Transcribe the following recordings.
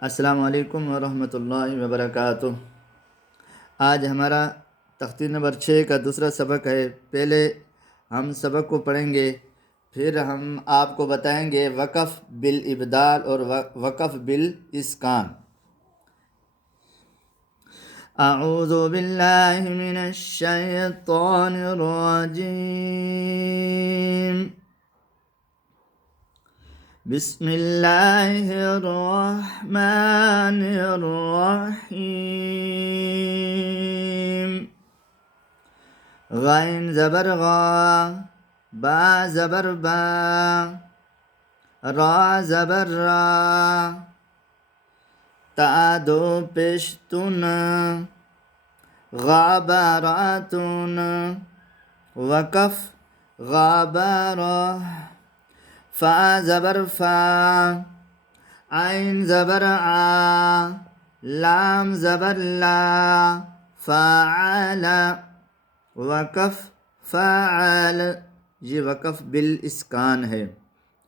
अस्सलामु अलैकुम वरहमतुल्लाहि वबरकातुह। आज हमारा तख्ती नंबर 6 का दूसरा सबक है। पहले हम सबक को पढ़ेंगे, फिर हम आपको बताएंगे वक़फ़ बिल इबदाल और वक़फ़ बिल इस्कान। अऊज़ु बिल्लाहि मिनश शैतानिर रजीम। बिस्मिल्लाहिर्रहमानिर्रहीम। गैन ज़बर गा, बा ज़बर बा, रा ज़बर रा, ता दो पेश तुन, गाबरातुन, वक़फ़ गाबरा, फ़ा ज़बर फ़ा, आइन ज़बर आ, लाम ज़बर ला, फ़ाअला, वक़फ़ फ़ाअल। ये वक़फ़ बिल इस्कान है।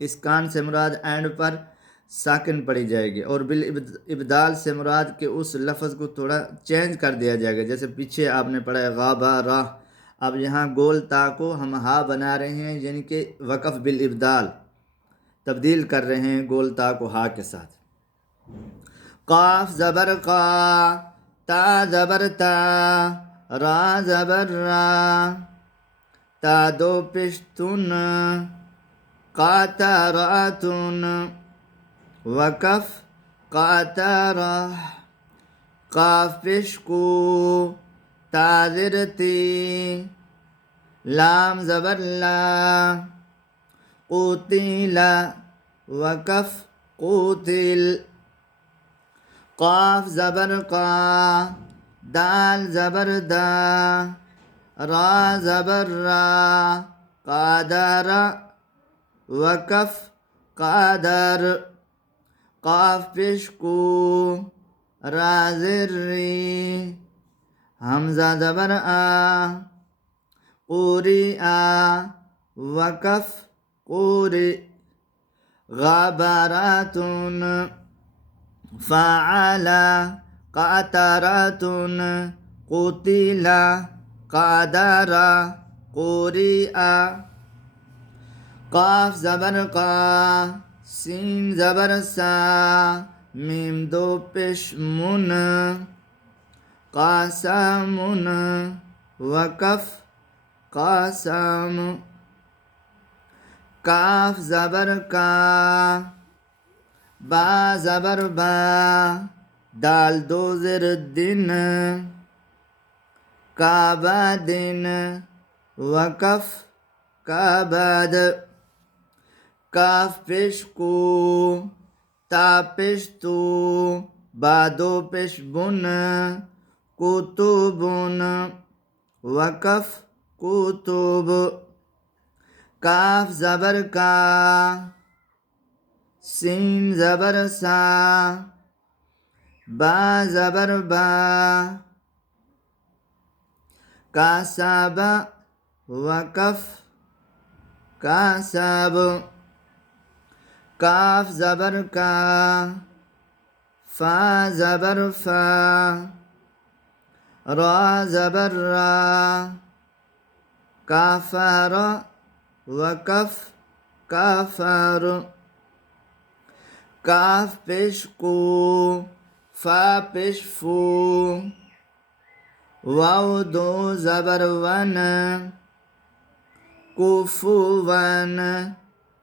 इस्कान से मुराद एंड पर साकिन पड़ी जाएगी और बिल इबदाल से मुराद के उस लफ्ज़ को थोड़ा चेंज कर दिया जाएगा। जैसे पीछे आपने पढ़ा है गाबा रा, अब यहाँ गोल ता को हम हा बना रहे हैं, यानी कि वक़फ़ बिल इबदाल तब्दील कर रहे हैं गोल ता को हा के साथ। काफ ज़बर का, ता ज़बर ता, रा ज़बर रा, ता दो पिश्तुन, कातरातुन, वक़फ़ कातरा, काफ पिश्कू, ताज़िरती, लाम ज़बर ला, क़ुतिला, वक़फ़ क़ुतिल, क़ाफ ज़बर क़ा, दाल ज़बर दा, रा ज़बर रा, क़ादरा, वक़फ़ क़ादर, क़ाफ पिश्कू, रा ज़िर्री, हमज़ा ज़बर आ, क़ुरिआ, वक़फ़ क़ुरि, गाबरातुन, फ़ाअला, क़ातरातुन, क़ुतिला, क़ादरा, क़ुरिआ, क़ाफ ज़बर क़ा, सीन ज़बर सा, मीम दो पेश मुन, क़ासमुन, वक़फ़ क़ासम, काफ ज़बर का, बा ज़बर बा, दाल दो ज़ेर दिन, काबा दिन, वक़फ़ काबद, काफ पेश को, ता पेश तू, बा दो पेश बुन, कुतुबुन, वक़फ़ कुतुब, काफ ज़बर का, सीन ज़बर सा, बा ज़बर बा, कासाबा, वक़फ़ कासाब, काफ ज़बर का, फ़ा ज़बर फ़ा, रा ज़बर रा, काफ़रा, वक़फ़ काफ़र, काफ पेश को, फ़ा पेश फू, वाव दो ज़बर वन, कुफुवन,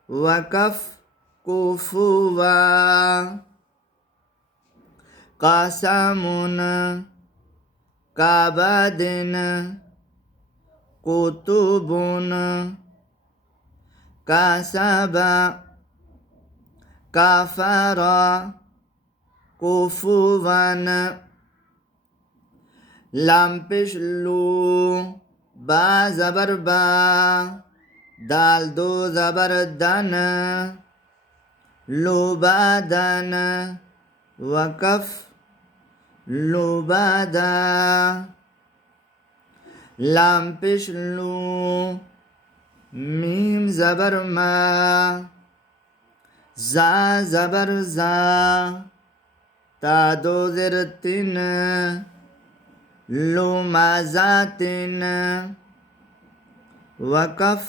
वक़फ़ कुफुवा, क़ासमुन, काबदिन, कुतुबुन, कासाबा, काफ़रा, कुफुवन, लाम पेश लू, बा ज़बर बा, दाल दो ज़बर दन, लुबादन, वक़फ़ लुबादा, लाम पेश लू, मीम ज़बर मा, ज़ा ज़बर ज़ा, ता दो ज़ेर तीन लुमाज़ातिन वक़फ़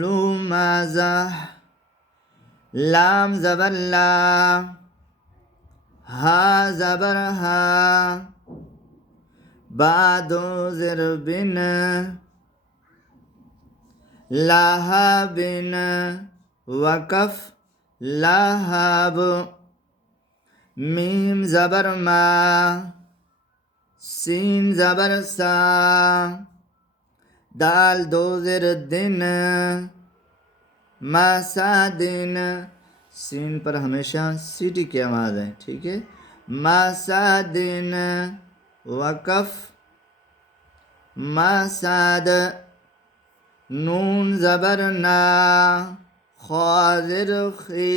लुमाज़ा लाम ज़बर ला हा ज़बर हा बा दो ज़ेर बिन लाहाबिन वक़फ़ लाहाब मीम ज़बर मा सीन ज़बर सा दाल दो ज़ेर दिन मासादिन सीन पर हमेशा सीटी की आवाज़ है, ठीक है। मासादिन वक़फ़ मासाद नून ज़बर ना ख़ाज़िर खी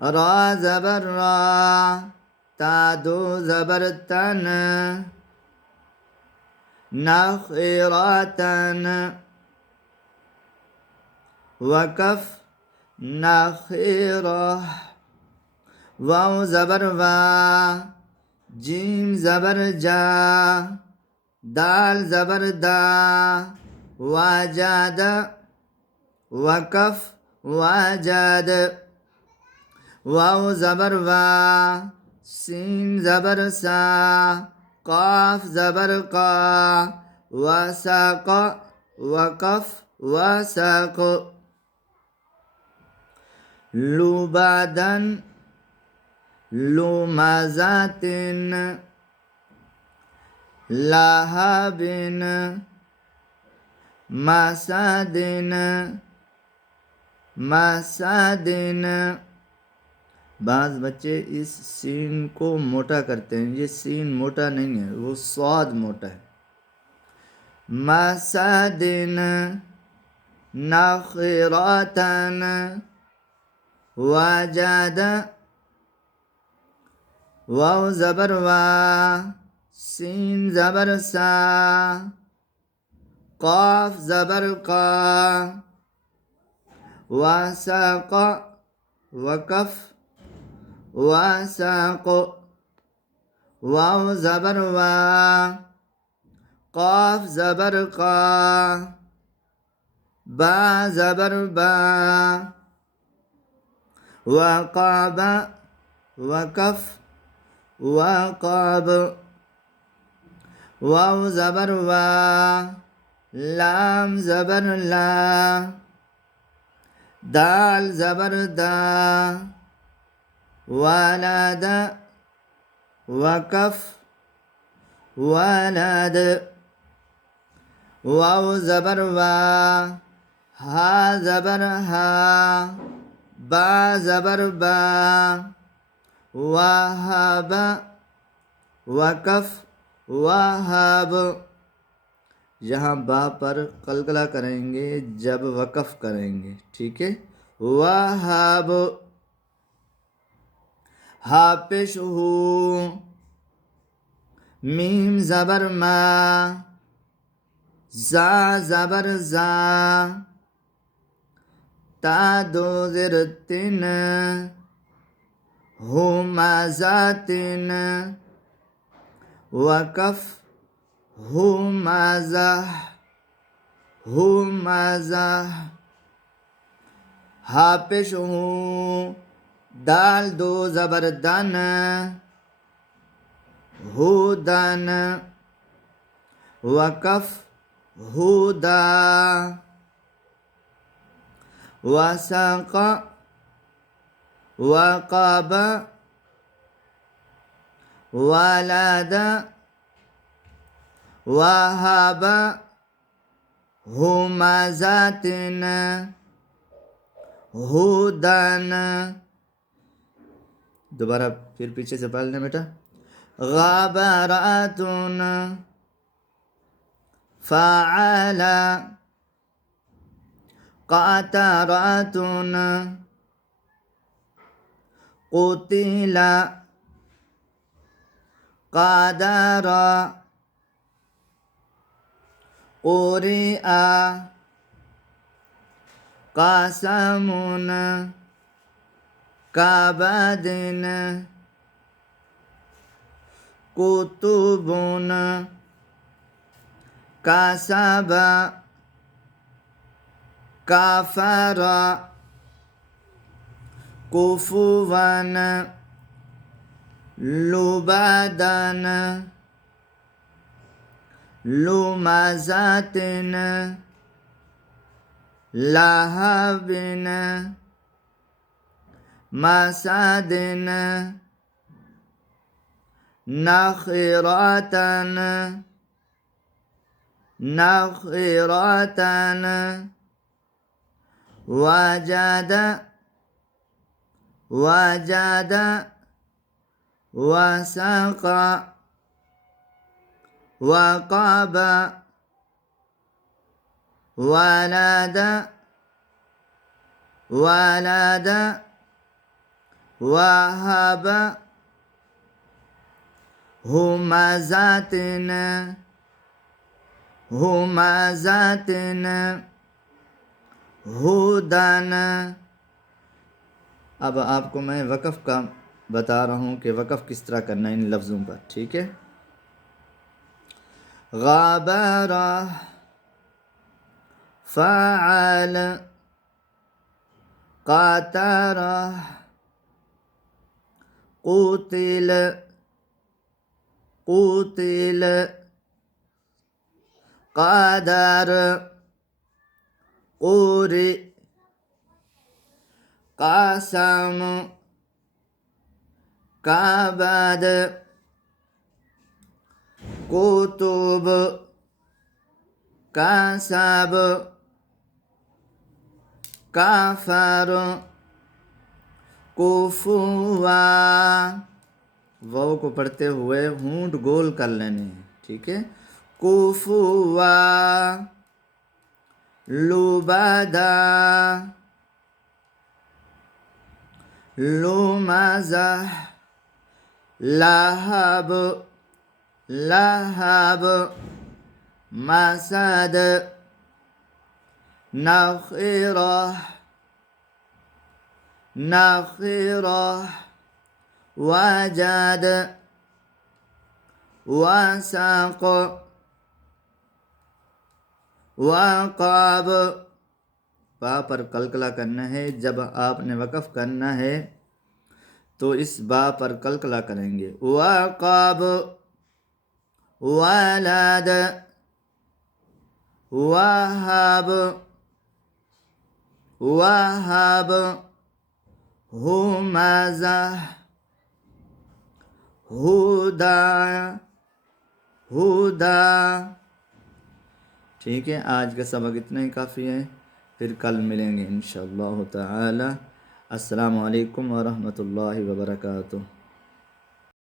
रा ज़बर रा ता दो ज़बर तन नख़िरातन वक़फ़ नख़िरा वाव ज़बर वा जीम ज़बर जा दाल ज़बर दा वाजाद वक़फ़ वाजाद वाव ज़बर वा सीन ज़बर सा काफ ज़बर का वसाक़ वक़फ़ वसाक़ लुबादन लुमाज़ातिन लाहाबिन मासादिन मासादिन। बाज़ बच्चे इस सीन को मोटा करते हैं, ये सीन मोटा नहीं है, वो स्वाद मोटा है। मासादिन नख़िरातन वाजाद वाव ज़बर वा सीन ज़बर सा काफ ज़बर का वसाक़ वक़फ़ वसाक़ वाव ज़बर वा काफ ज़बर का बा ज़बर बा वक़ाब वक़फ़ वक़ाब वाव ज़बर वा लाम ज़बर ला दाल ज़बर दा वलाद वक़फ़ वलाद वाव ज़बर वा हा ज़बर हा बा ज़बर बा वहाब वक़फ़ वहाब। यहाँ बा पर कलकला करेंगे जब वक़फ़ करेंगे, ठीक है। वहाब हापिश हु मीम ज़बर मा जा ज़बर जा ता दो ज़ेर तीन हुमाज़ातिन वक़फ़ हुमाज़ा हुमाज़ा हापिश हूँ दाल दो ज़बर दन हुदन वक़फ़ हुदा वसाक़ वक़ाब वलाद वहाब हुमाज़ातिन हुदन। दोबारा फिर पीछे से पढ़ लें बेटा। गाबरातुन फ़अला क़तरातुन क़ुतिला क़दरा क़ुरिआ क़समुन काबदिन कुतुबुन कासाबा काफरा कुफुवन लुबादन लुमाजातिन लाहबिन मसादिन नखिरातन नखिरातन वजद वजद वसक़ वक़ब वलद वलद वहब हुमज़ातिन हुमज़ातिन हुदन। अब आपको मैं वक़फ़ का बता रहा हूँ कि वक़फ़ किस तरह करना है इन लफ्ज़ों पर, ठीक है। ग़ाबरा फ़अल क़तरा क़ुतिल क़ुतिल क़दर क़ुरि क़सम काबद कुतुब कासब काफर कुफुआ। वाव को पढ़ते हुए होंठ गोल कर लेने हैं, ठीक है। कुफुआ लुबादा लुमाजा लहब लहब मसद नखिरा नखिरा वजद वसक़ वक़ब। पा पर कलकला करना है। जब आपने वक़फ़ करना है तो इस बा पर कलकला करेंगे। वक़ब वलद वहब वहब हुमज़ा हुदा हुदा। ठीक है, आज का सबक इतना ही काफ़ी है। फिर कल मिलेंगे इंशाअल्लाह ताला। अस्सलामु अलैकुम व रहमतुल्लाहि व बरकातुहू।